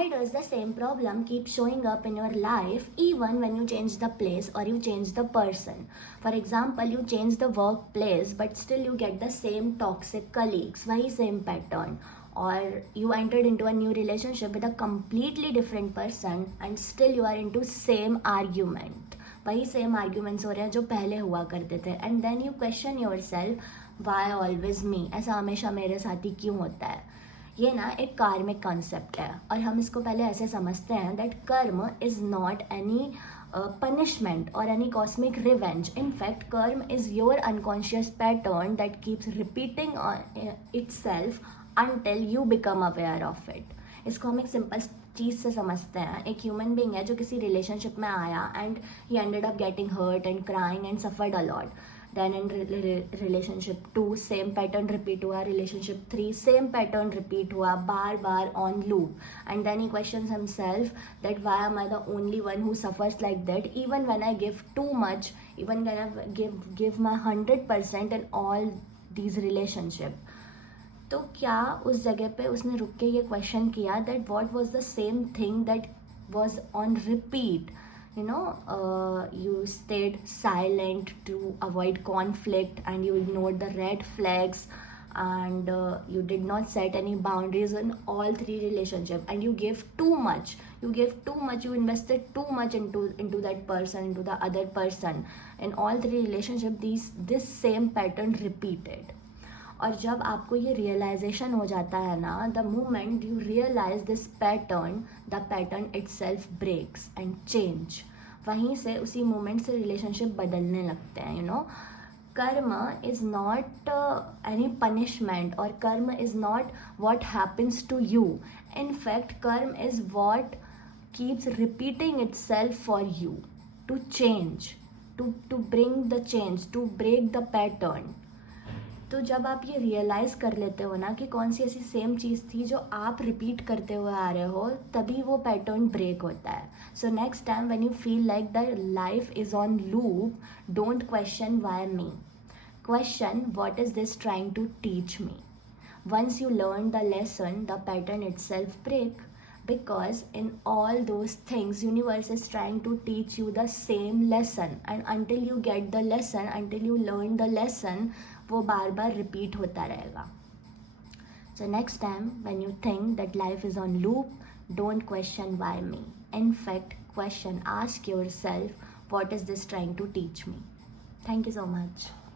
why does the same problem keep showing up in your life even when you change the place or you change the person? For example, you change the workplace but still you get the same toxic colleagues, वही same pattern. Or you entered into a new relationship with a completely different person and still you are into same argument. वही same arguments हो रहे हैं जो पहले हुआ करते थे. And then you question yourself, why always me, ऐसा हमेशा मेरे साथ ही क्यों होता है. ये ना एक कार्मिक कॉन्सेप्ट है और हम इसको पहले ऐसे समझते हैं दैट कर्म is not any punishment or any cosmic revenge. In fact, karma is your unconscious pattern that keeps repeating itself until you become aware of it. इसको हम एक सिंपल चीज़ से समझते हैं. एक ह्यूमन बींग है जो किसी रिलेशनशिप में आया and he ended up getting hurt and crying and suffered a lot. Then in relationship 2 same pattern repeat हुआ, relationship 3 same pattern repeat हुआ, बार बार on loop. And then he questions himself that why am I the only one who suffers like that, even when I give too much, even when I give my 100% in all these relationship. तो क्या उस जगह पे उसने रुक के ये question किया that what was the same thing that was on repeat? You stayed silent to avoid conflict and you ignored the red flags and you did not set any boundaries in all 3 relationships and you gave too much. You invested too much into that person, into the other person. In all 3 relationships this same pattern repeated. और जब आपको ये realisation हो जाता है ना, the moment you realise this pattern, the pattern itself breaks and change. वहीं से उसी मोमेंट से रिलेशनशिप बदलने लगते हैं. कर्म इज नॉट एनी पनिशमेंट और karma is not what happens to you. In fact karma is what keeps repeating itself for you to change, to bring the change, to break the pattern. तो जब आप ये रियलाइज़ कर लेते हो ना कि कौन सी ऐसी सेम चीज़ थी जो आप रिपीट करते हुए आ रहे हो, तभी वो पैटर्न ब्रेक होता है. So next time when you feel like the life is on loop, don't question why me, question what is this trying to teach me. Once you learn the lesson, the pattern itself break, because in all those things universe is trying to teach you the same lesson, and until you get the lesson, until you learn the lesson, वो बार बार repeat होता रहेगा. So next time when you think that life is on loop, don't question why me. In fact, ask yourself, what is this trying to teach me? Thank you so much.